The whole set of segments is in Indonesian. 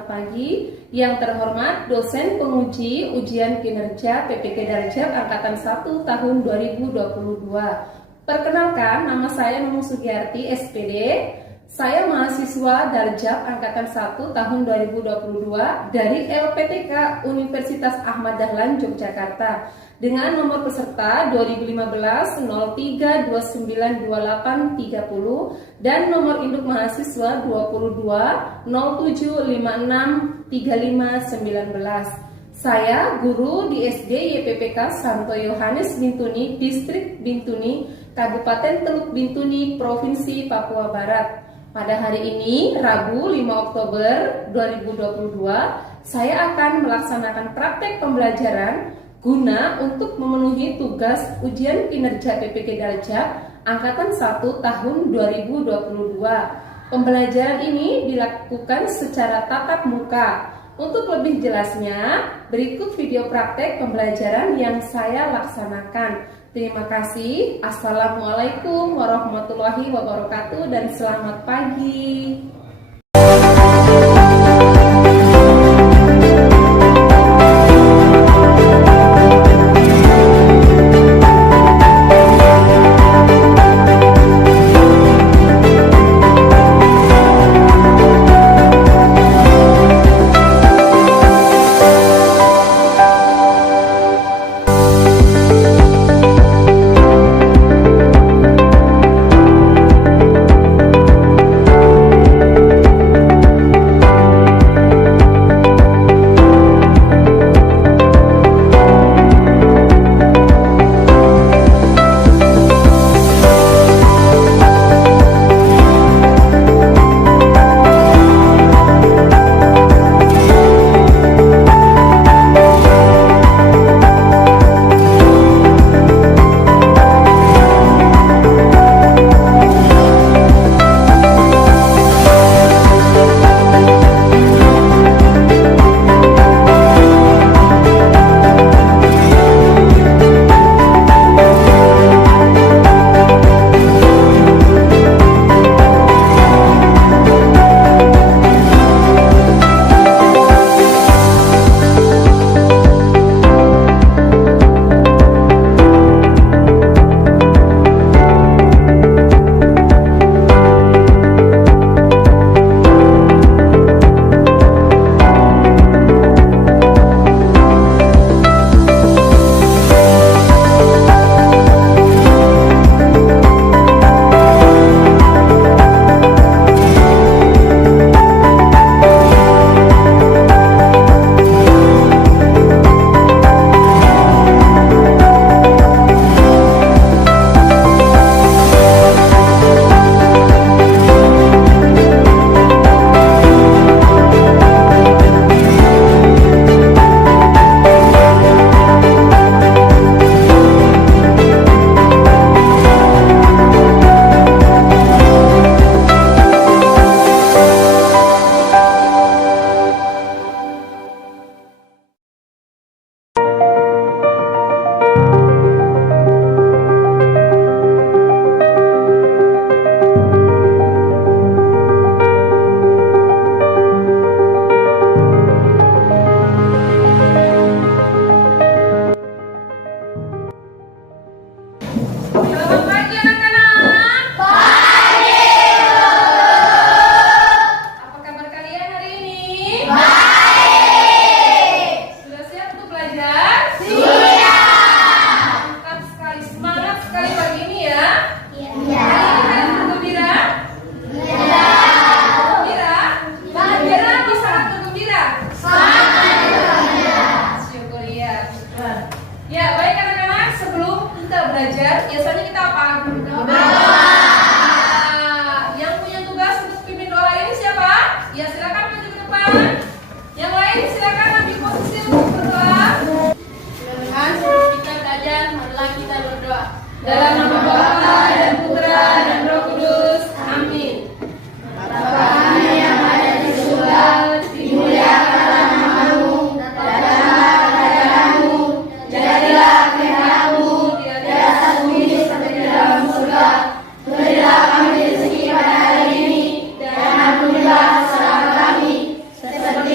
selamat pagi. Yang terhormat dosen penguji ujian kinerja PPK Darjab Angkatan 1 tahun 2022. Perkenalkan, nama saya Nunung Sugiyarti, SPD. Saya mahasiswa Darjab Angkatan 1 tahun 2022 dari LPTK Universitas Ahmad Dahlan, Yogyakarta dengan nomor peserta 2015 03 29 28 30 dan nomor induk mahasiswa 22 07 56 35 19. Saya guru di SD YPPK Santo Yohanes Bintuni, Distrik Bintuni, Kabupaten Teluk Bintuni, Provinsi Papua Barat. Pada hari ini, Rabu 5 Oktober 2022, saya akan melaksanakan praktek pembelajaran guna untuk memenuhi tugas ujian kinerja PPK Darjab Angkatan 1 tahun 2022. Pembelajaran ini dilakukan secara tatap muka. Untuk lebih jelasnya, berikut video praktek pembelajaran yang saya laksanakan. Terima kasih. Assalamualaikum warahmatullahi wabarakatuh dan selamat pagi. Biasanya kita apa? Yang punya tugas untuk pimpin doa ini siapa? Ya silakan maju ke depan. Yang lain silakan ambil posisi untuk berdoa. Mudah-mudahan sebelum kita belajar, marilah kita berdoa. Dalam nama Bapa dan Putra dan Roh Kudus. Amin. Bapa kami yang ada di surga, dimuliakanlah namamu, datanglah kerajaanmu, jadilah kehendakmu di atas bumi seperti di dalam surga. Berilah kami rezeki pada hari ini, dan ampunilah kesalahan kami, seperti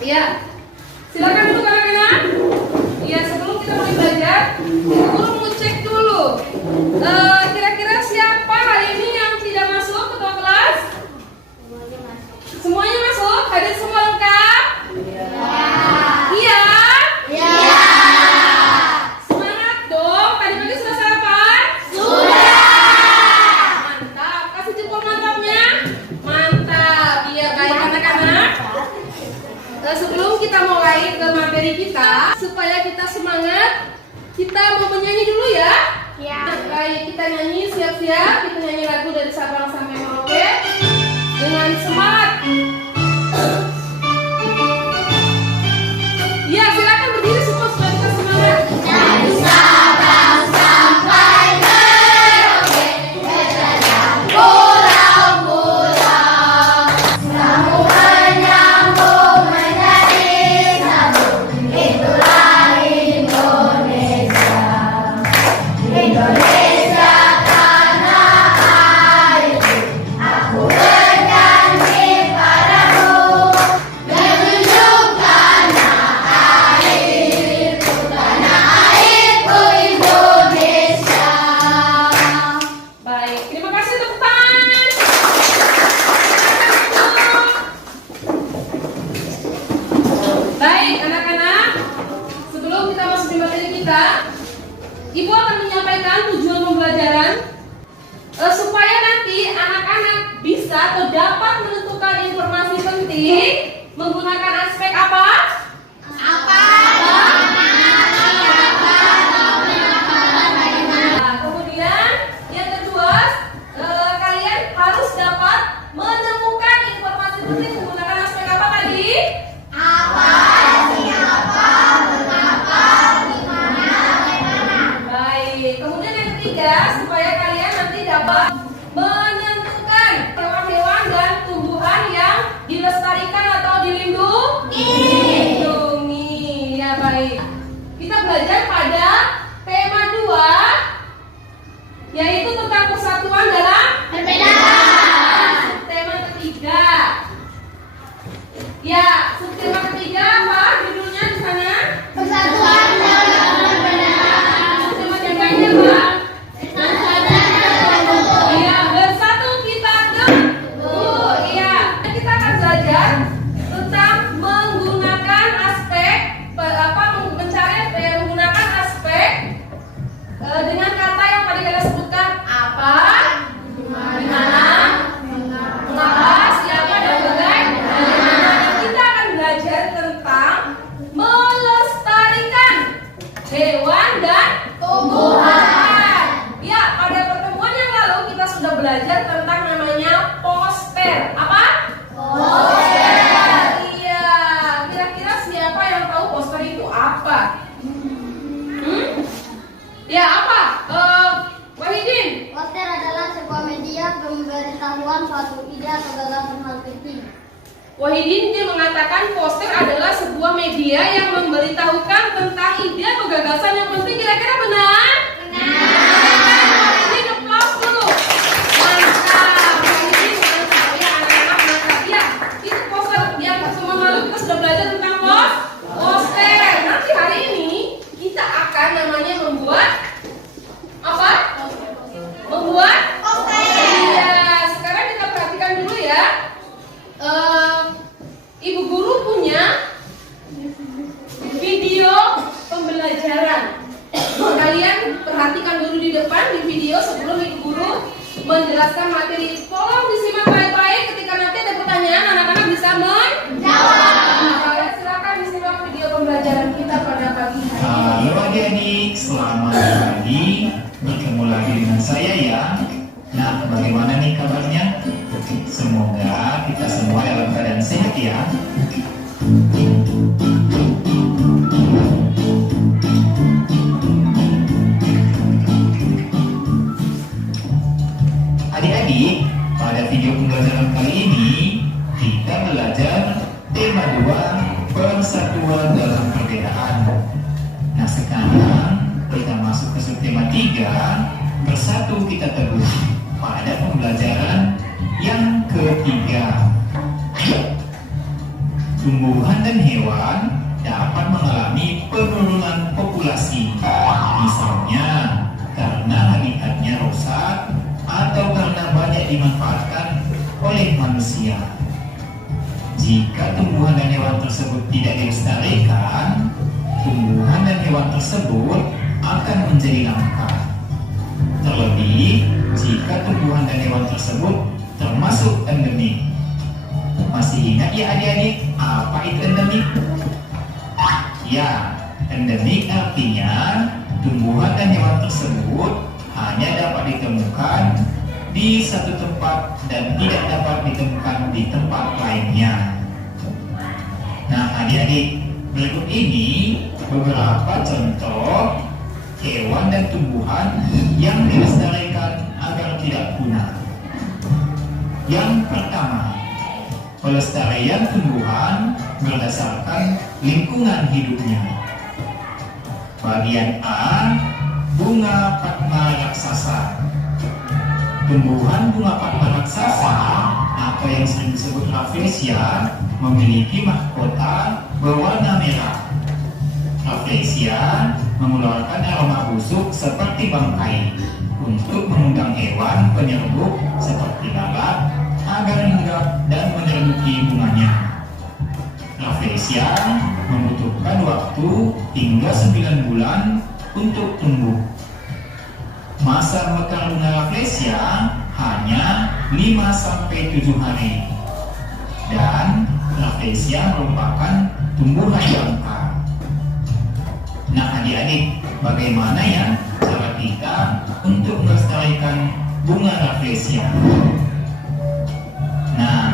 Iya. Silakan duduk anak-anak. Iya, sebelum kita mulai belajar, Ibu Guru mau cek dulu. Kira-kira siapa hari ini yang tidak masuk ketua kelas? Semuanya masuk? Hadir semua lengkap? Iya. Iya. Semangat dong. Tadi pagi sudah sarapan? Sudah. Mantap. Kasih jempol mantapnya. Mantap. Iya, baik anak-anak. Sebelum kita mulai ke materi kita, supaya kita semangat, kita mau menyanyi dulu ya. Ya. Baik, kita nyanyi, siap-siap. Kita nyanyi lagu dari Sabang sampai Merauke dengan semangat. Ya, silakan berdiri semua supaya kita semangat. Dari Sabang sampai Merauke, berjalan pulau-pulau, sambung menyambung menjadi sambung. Itulah Indonesia, Indonesia tanah airku. Aku berjanji padamu, menunjukkan tanah airku Indonesia. Baik, terima kasih tepuk tangan. Baik, anak-anak, sebelum kita masuk di materi kita, Ibu akan menyampaikan tujuan pembelajaran supaya nanti anak-anak bisa atau dapat menentukan informasi penting menggunakan aspek apa? Nah, kemudian yang kedua, kalian harus dapat menemukan informasi penting menggunakan aspek apa tadi? Baik. Kemudian yang ketiga, supaya kalian nanti dapat menentukan hewan-hewan dan tumbuhan yang dilestarikan atau dilindungi. Ya, baik. Kita belajar pada tema 2, yaitu tentang persatuan dalam Perbedaan. tema ketiga. Ya, subtema ketiga apa judulnya di sana? Persatuan dalam perbedaan. Subtema yang lainnya apa? Persatuan Iya, bersatu kita teguh. Iya, kita akan belajar tentang menggunakan aspek menggunakan aspek dengan kata yang tadi kalian sebutkan apa, di mana, mengapa, siapa dan bagaimana. Kita akan belajar tentang melestarikan hewan dan tumbuhan. Ya, pada pertemuan yang lalu kita sudah belajar tentang namanya poster. Apa? Poster. Iya. Kira-kira siapa yang tahu poster itu apa? Ya, apa? Wahidin. Poster adalah sebuah media pemberitahuan suatu ide atau gagasan hal penting. Wahidin dia mengatakan poster adalah sebuah media yang memberitahukan tentang ide atau gagasan yang penting. Kira-kira benar? Benar. Ini applause dulu. Mantap. Wahidin mantap ya, anak-anak mantap. Ya, itu poster yang semua lalu kita sudah belajar tentang poster. Nanti hari ini kita akan namanya membuat apa? Membuat poster. Iya. Sekarang kita perhatikan dulu ya. Ibu guru punya video pembelajaran. Kalian perhatikan dulu di depan di video sebelum ibu guru menjelaskan materi. Tolong disimak baik-baik. Ketika nanti ada pertanyaan, anak-anak bisa menjawab. Kalian silakan disimak video pembelajaran kita pada pagi hari ini. Halo adik-adik, selamat pagi. Bertemu lagi dengan saya ya. Nah, bagaimana nih kabarnya? Semoga kita semua dalam keadaan sehat ya. Adik-adik, pada video pembelajaran kali ini kita belajar tema 2, persatuan dalam perbedaan. Nah, sekarang kita masuk ke subtema 3, bersatu kita teguh. Pada pembelajaran yang ketiga, tumbuh tumbuhan dan hewan dapat mengalami penurunan populasi, misalnya karena habitatnya rusak atau karena banyak dimanfaatkan oleh manusia. Jika tumbuhan dan hewan tersebut tidak dilestarikan, tumbuhan dan hewan tersebut akan menjadi langka. Terlebih jika tumbuhan dan hewan tersebut termasuk endemik. Masih ingat ya adik-adik, apa itu endemik? Ya, endemik artinya tumbuhan dan hewan tersebut hanya dapat ditemukan di satu tempat dan tidak dapat ditemukan di tempat lainnya. Nah adik-adik, berikut ini beberapa contoh hewan dan tumbuhan yang dilestarikan agar tidak punah. Yang pertama, pelestarian tumbuhan berdasarkan lingkungan hidupnya. Bagian A, bunga Padma raksasa. Tumbuhan bunga Padma raksasa atau yang sering disebut Rafflesia memiliki mahkota berwarna merah. Rafflesia mengeluarkan aroma busuk seperti bangkai untuk mengundang hewan penyerbuk seperti lalat agar hinggap dan menyerbuki bunganya. Rafflesia membutuhkan waktu hingga 9 bulan untuk tumbuh. Masa mekar bunga Rafflesia hanya 5-7 hari. Dan Rafflesia merupakan tumbuhan langka. Nah adik-adik, bagaimana ya cara kita untuk melestarikan bunga Rafflesia? Nah,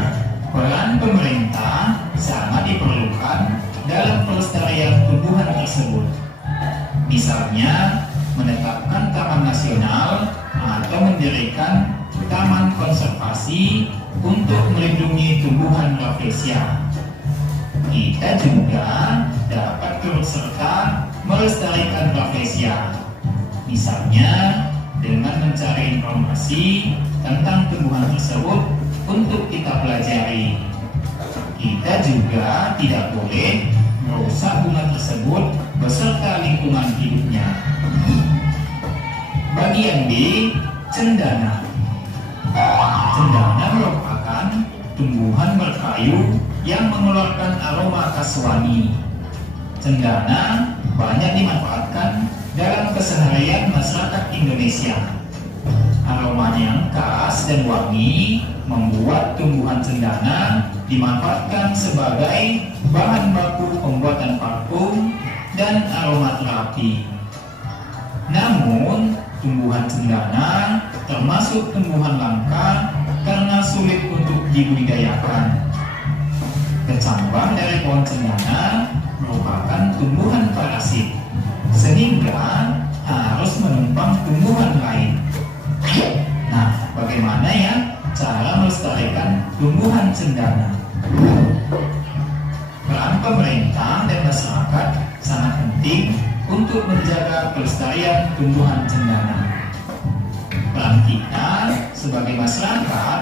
peran pemerintah sangat diperlukan dalam pelestarian tumbuhan tersebut. Misalnya, menetapkan taman nasional atau mendirikan taman konservasi untuk melindungi tumbuhan Rafflesia. Kita juga dapat turut serta melestarikan Rafflesia, misalnya dengan mencari informasi tentang tumbuhan tersebut untuk kita pelajari. Kita juga tidak boleh merusak bunga tersebut beserta lingkungan hidupnya. Bagian B, cendana. Cendana merupakan tumbuhan berkayu yang mengeluarkan aroma khas wangi. Cendana banyak dimanfaatkan dalam keseharian masyarakat Indonesia. Aromanya yang khas dan wangi membuat tumbuhan cendana dimanfaatkan sebagai bahan baku pembuatan parfum dan aromaterapi. Namun, tumbuhan cendana termasuk tumbuhan langka karena sulit untuk dibudidayakan. Kecambang dari pohon cendana merupakan tumbuhan parasit, sehingga harus menumpang tumbuhan lain. Nah, bagaimana ya cara melestarikan tumbuhan cendana? Peran pemerintah dan masyarakat sangat penting untuk menjaga pelestarian tumbuhan cendana. Peran kita sebagai masyarakat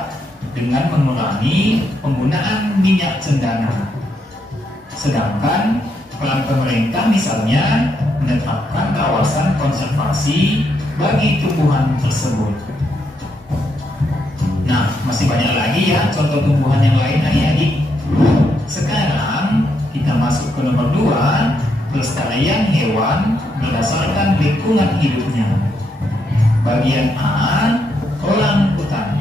dengan mengurangi penggunaan minyak cendana. Sedangkan peran pemerintah misalnya menetapkan kawasan konservasi bagi tumbuhan tersebut. Nah, masih banyak lagi ya contoh tumbuhan yang lain adik-adik. Sekarang kita masuk ke nomor 2, pelestarian hewan berdasarkan lingkungan hidupnya. Bagian A, orangutan.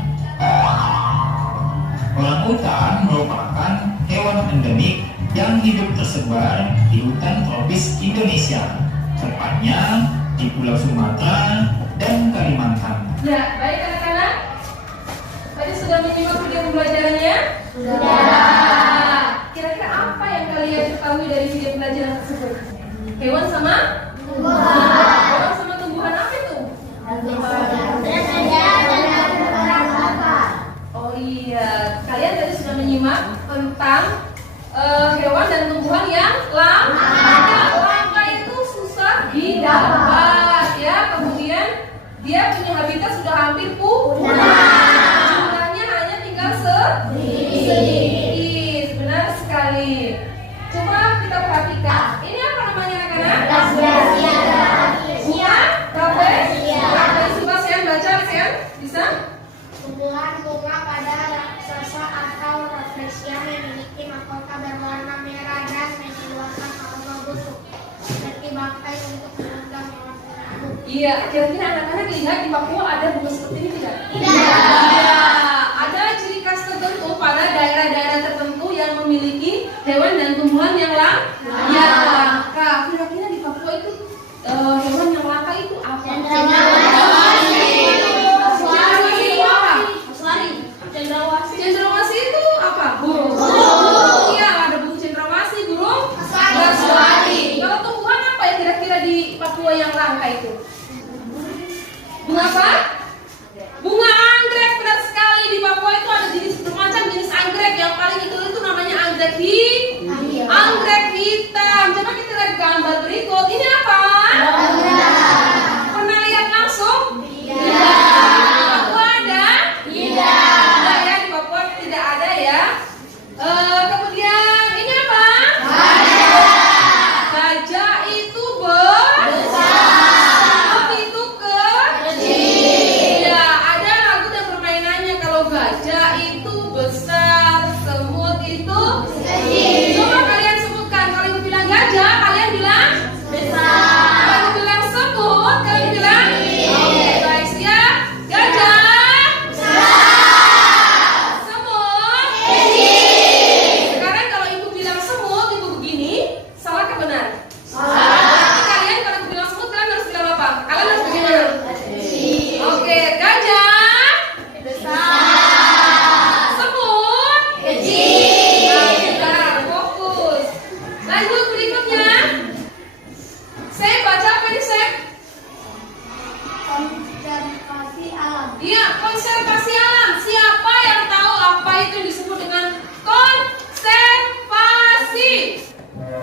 Orangutan merupakan hewan endemik yang hidup tersebar di hutan tropis Indonesia, tepatnya di Pulau Sumatera dan Kalimantan. Ya, baik anak-anak. Tadi sudah menyimak video pembelajarannya? Sudah. Kira-kira apa yang kalian ketahui dari video pembelajaran tersebut? Hewan sama? Tumbuhan. Hewan sama tumbuhan apa itu? Oh iya, kalian tadi sudah menyimak tentang hewan dan tumbuhan yang langka. Langka itu susah didapat ya. Kemudian dia punya habitat sudah hampir punah. Jumlahnya hanya tinggal sedikit. Benar sekali. binatang? Tumbuhan bunga pada raksasa atau rafflesia memiliki mahkota berwarna merah dan mengeluarkan aroma busuk seperti bangkai untuk mengundang hewan penakut. Iya, kira-kira anak-anak lihat di Papua ada bunga seperti ini tidak? Ya, ada ciri khas tertentu pada daerah-daerah tertentu yang memiliki hewan dan tumbuhan yang langka. Kira-kira di Papua itu hewan yang langka itu apa? Cendrawasih itu apa? Burung. Iya, ada burung cendrawasih, burung kasuari. Kalau tumbuhan apa ya kira-kira di Papua yang langka itu? Bunga apa? Bunga anggrek, benar sekali. Di Papua itu ada bermacam jenis anggrek. Yang paling itu namanya anggrek anggrek hitam. Coba kita lihat gambar berikut. Ini apa? Pernah lihat langsung? Tidak. Di Papua ada? Tidak. Tidak ya, di Papua tidak ada ya. Kemudian ini apa? Gajah itu besar. Itu kecil. Ya, ada lagu dan permainannya. Kalau gajah itu besar, semut itu kecil. Coba kalian sebutkan. Kalau ibu bilang gajah, kalian bilang besar. Kalau ibu bilang semut, kalian bilang oke, baik, siap. Gajah semut kecil. Sekarang kalau ibu bilang semut, ibu begini, salah ke benar? Berarti kalian kalau ibu bilang semut, kalian harus bilang apa? Kalian harus bagaimana? Oke, gajah besar, semut kecil. Nah, fokus. Lanjut berikutnya. Saya baca apa nih, Sep? Konservasi alam. Iya, konservasi alam. Siapa yang tahu apa itu yang disebut dengan konservasi?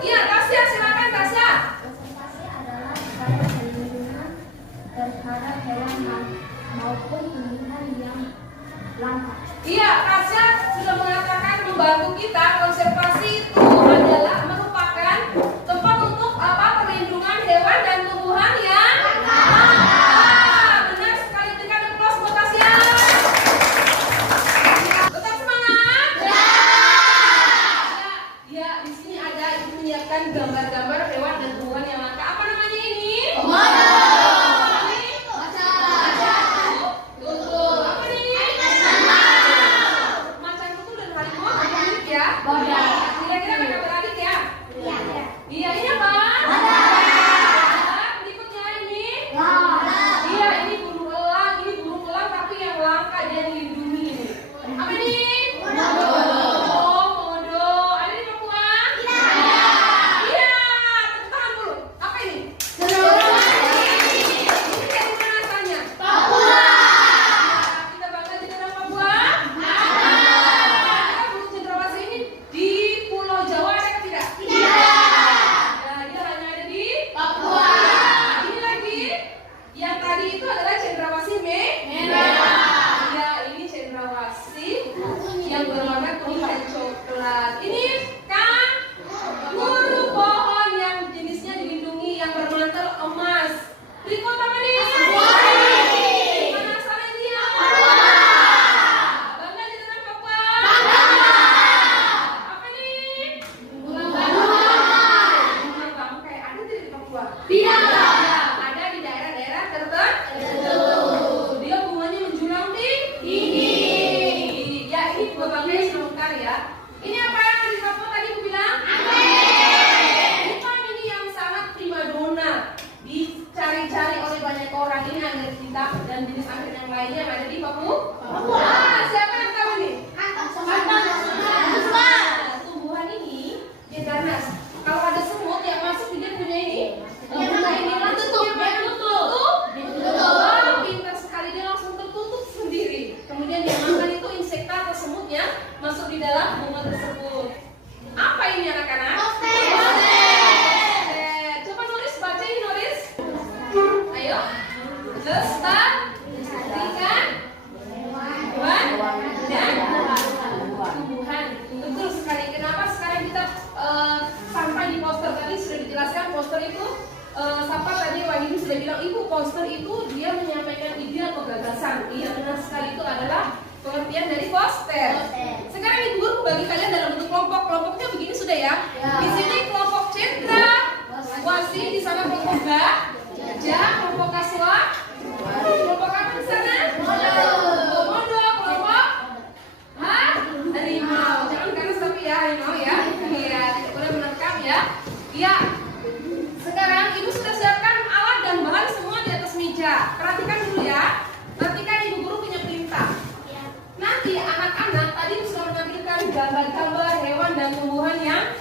Iya, Tasya, silakan Tasya. Konservasi adalah upaya perlindungan terhadap hewan maupun tumbuhan yang langka. Iya, Tasya sudah mengatakan membantu kita. Konservasi itu adalah merupakan tempat untuk apa? Perlindungan hewan dan tumbuhan yang langka. Benar sekali, berikan aplaus buat Tasya. Tetap semangat. Ya, di sini ada ibu menyiapkan gambar-gambar hewan dan tumbuhan yang langka. Apa namanya ini? Tutul. Apa nih? Macan tutul dan harimau beradik ya? Kira-kira mereka beradik ya? Iya, ini apa? Berikutnya ini? Iya, ini burung elang. Ini burung elang tapi yang langka dia dilindungi ini. Apa ini? Komodo. Ada di Papua? Iya, tepuk tangan dulu. Apa ini? Ini dari mana asalnya? Kita bangga jadi orang Papua? Kita burung cendrawasih ini di Pulau Jawa ada atau tidak? Nah, dia hanya ada di Papua. Ini lagi, yang tadi itu adalah cendrawasih merah. Ya, ini cendrawasih yang berwarna kuning dan coklat. Ini kanguru pohon yang jenisnya dilindungi yang bermantel emas. Berikut apa nih? Mana asalnya dia? Bangga jadi orang Papua? Apa nih? Bunga bangkai. Ada tidak di Papua? Tidak. Ada di daerah-daerah tertentu. Dia bunganya menjulang tinggi. Ya, ini bunga bangkai sebentar ya. Ini apa yang ada di Papua tadi aku bilang? Bukan, ini yang sangat primadona. Dicari-cari oleh banyak orang. Ini anggrek hitam dan jenis anggrek yang lainnya yang ada di Papua. Siapa yang tahu nih? Tumbuhan ini dia ganas. Kalau ada semut yang masuk dia punya ini. Punya ini langsung dia tutup. Pintar sekali, dia langsung tertutup sendiri. Kemudian dia makan itu insekta atau semut yang masuk di dalam bunga tersebut. Apa ini anak-anak? Coba nulis, bacain nulis. Ayo. Lestarikan hewan dan tumbuhan. Betul sekali. Kenapa sekarang kita sampai di poster tadi sudah dijelaskan poster itu Sapa tadi Wahyu sudah bilang, ibu poster itu dia menyampaikan ide atau gagasan. Iya, benar sekali. gambar-gambar hewan dan tumbuhan yang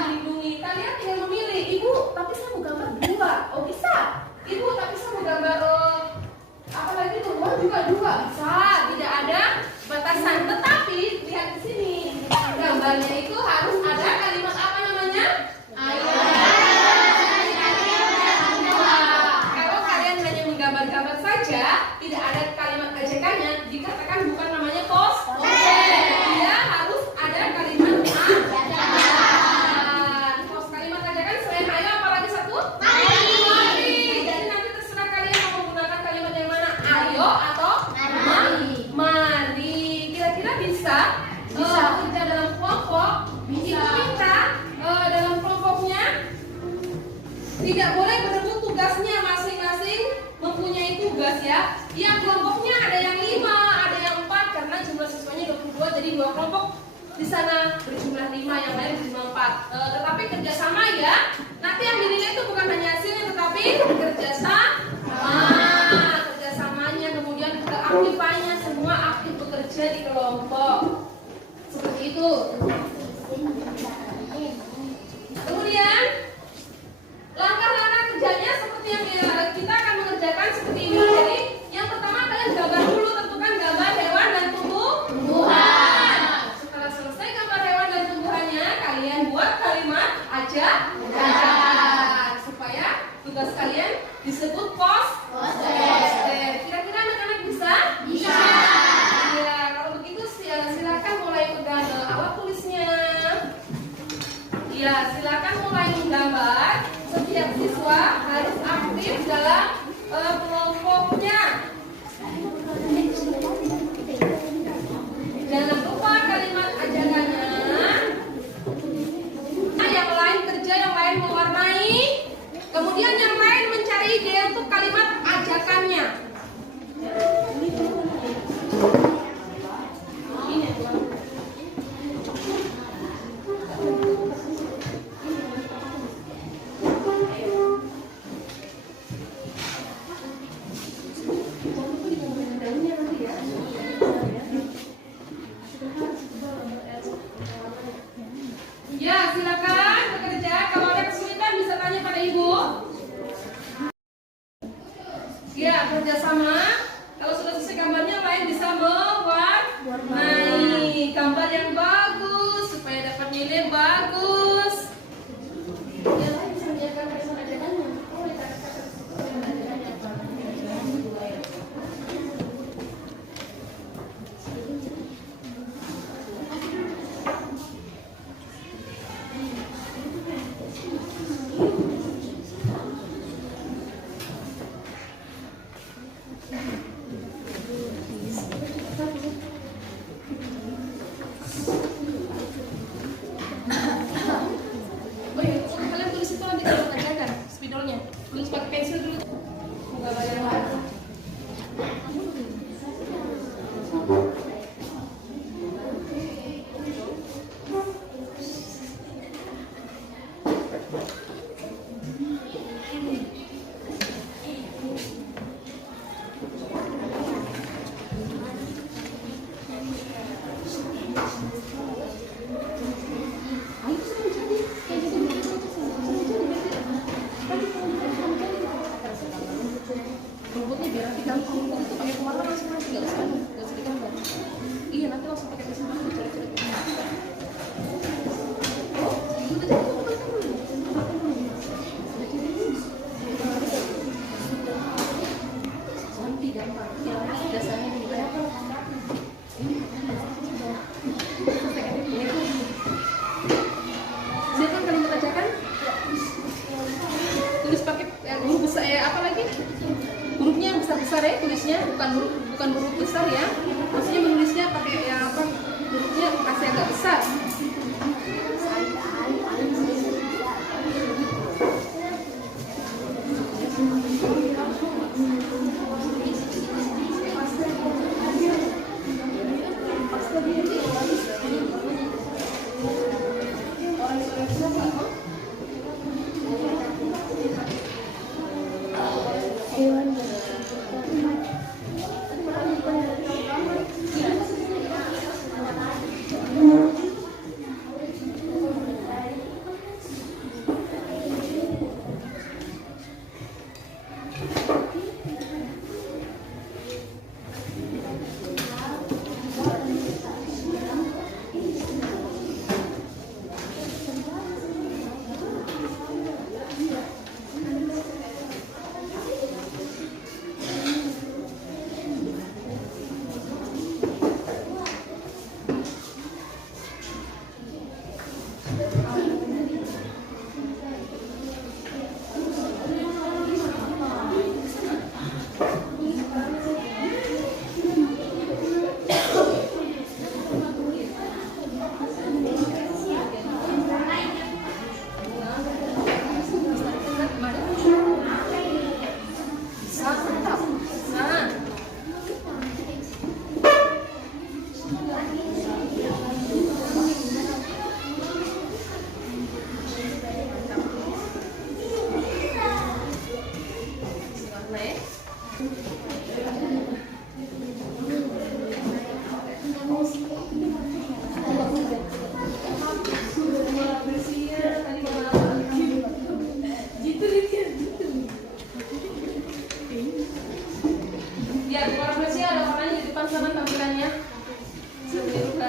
dilindungi. Kalian tinggal memilih, Ibu, tapi saya mau gambar 2. Oh bisa. Ibu, tapi saya mau gambar apa lagi tuh? Oh juga 2 bisa. Tidak ada batasan. Tetapi lihat di sini, gambarnya itu harus ada kalimat apa namanya? Kalau kalian hanya menggambar-gambar saja, tidak ada kalimat ajakannya, dikatakan bukan namanya poster. Dia harus ada kalimat ajakan. Pos kalimat ajakan selain ayo apalagi satu? Mari. Jadi nanti terserah kalian mau menggunakan kalimat yang mana, ayo atau mari. Kira-kira bisa? Kerja dalam kelompok. Ibu minta dalam kelompoknya tidak boleh berebut tugasnya, masing-masing mempunyai tugas ya. Yang kelompoknya ada yang 5, ada yang 4 karena jumlah siswanya 22, jadi 2 kelompok di sana berjumlah 5, yang lain berjumlah 4. Tetapi kerjasama ya. Nanti yang dinilai itu bukan hanya hasilnya, tetapi kerjasamanya, kemudian keaktifannya, semua aktif bekerja di kelompok. Seperti itu. Kemudian langkah-langkah kerjanya seperti yang kita akan mengerjakan seperti ini. Jadi yang pertama kalian gambar dulu, tentukan gambar hewan dan tumbuhan. Setelah selesai gambar hewan dan tumbuhannya, kalian buat kalimat ajakan supaya tugas kalian disebut poster. Kira-kira anak-anak bisa? Bisa. Ya, kalau begitu silakan mulai pegang alat tulisnya. Ya, silakan mulai menggambar. Setiap siswa harus aktif dalam kelompoknya. Jangan lupa kalimat ajakannya. Yang lain kerja, yang lain mewarnai. Kemudian yang lain mencari ide untuk kalimat ajakannya. Ya, silakan bekerja. Kalau ada kesulitan bisa tanya pada Ibu. Ya, kerjasama. Kalau sudah selesai gambarnya, lain bisa mewarnai gambar yang bagus supaya dapat nilai bagus. Yang lain bisa menjaga kalimat ajakannya. Tulis pakai pensil dulu. Gambar yang lain. Rumputnya biar nanti gampang, rumput itu pakai pewarna masing-masing, nggak usah digambar. Iya, nanti langsung pakai pensil dulu, cari-cari. Nanti gampang, yang dasarnya di berapa? Siapa kalimat ajakan? Tulis pakai huruf besar apa lagi? Hurufnya yang besar-besar ya, tulisnya bukan huruf besar ya. Maksudnya menulisnya pakai apa? Hurufnya kasih agak besar.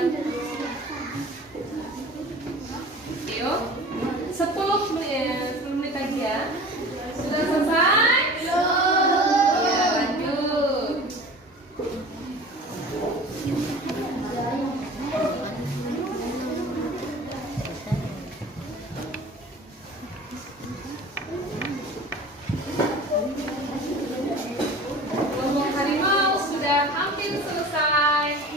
Yuk, 10 menit lagi ya. Sudah selesai? Ya, lanjut. Kelompok harimau sudah hampir selesai.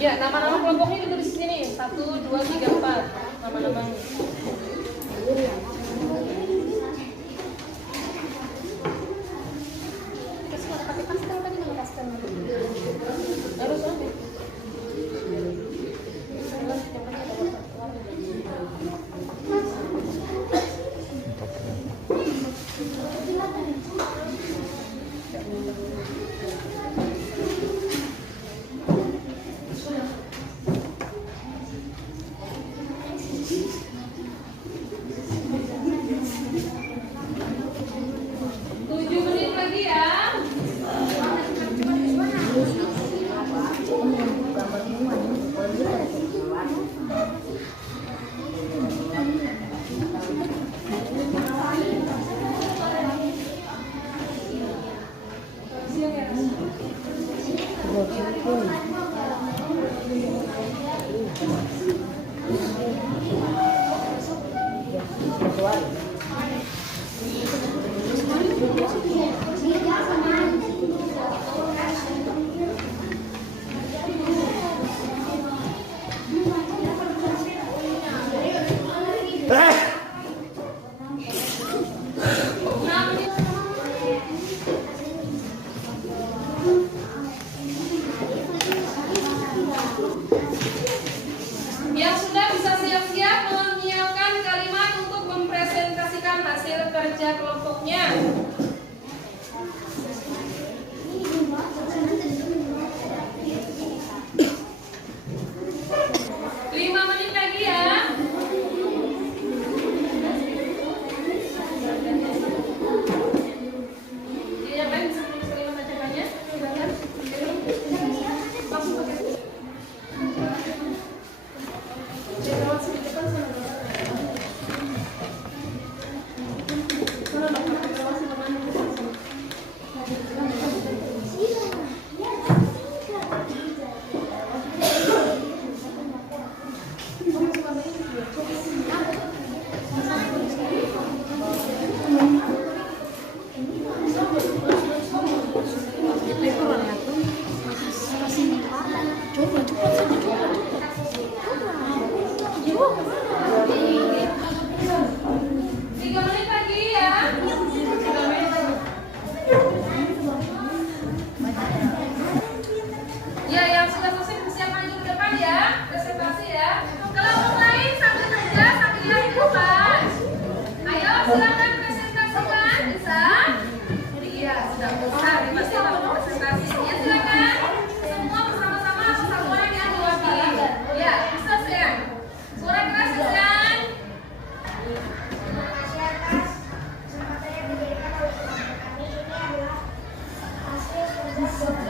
Ya, nama-nama kelompoknya ditulis di sini. 1, 2, 3, 4. Nama-namanya. Harus ambil. Yang sudah bisa siap-siap menyiapkan kalimat untuk mempresentasikan hasil kerja kelompoknya. 5 menit lagi ya. Yang lain bisa menulis kalimat ajakannya. Silakan. Langsung pakai. Ya, yang sudah selesai persiapan itu ke depan ya, presentasi ya. Kelompok lain sambil kerja sambil lihat di depan. Ayo silakan presentasikan, bisa? Iya, sudah bisa. Pasti tahu presentasi. Ya silakan. Semua bersama-sama atau satu orang yang diwakili. Ya, bisa sayang. Suara keras sayang. Terima kasih atas kesempatan yang diberikan oleh teman kami. Ini adalah hasil kerja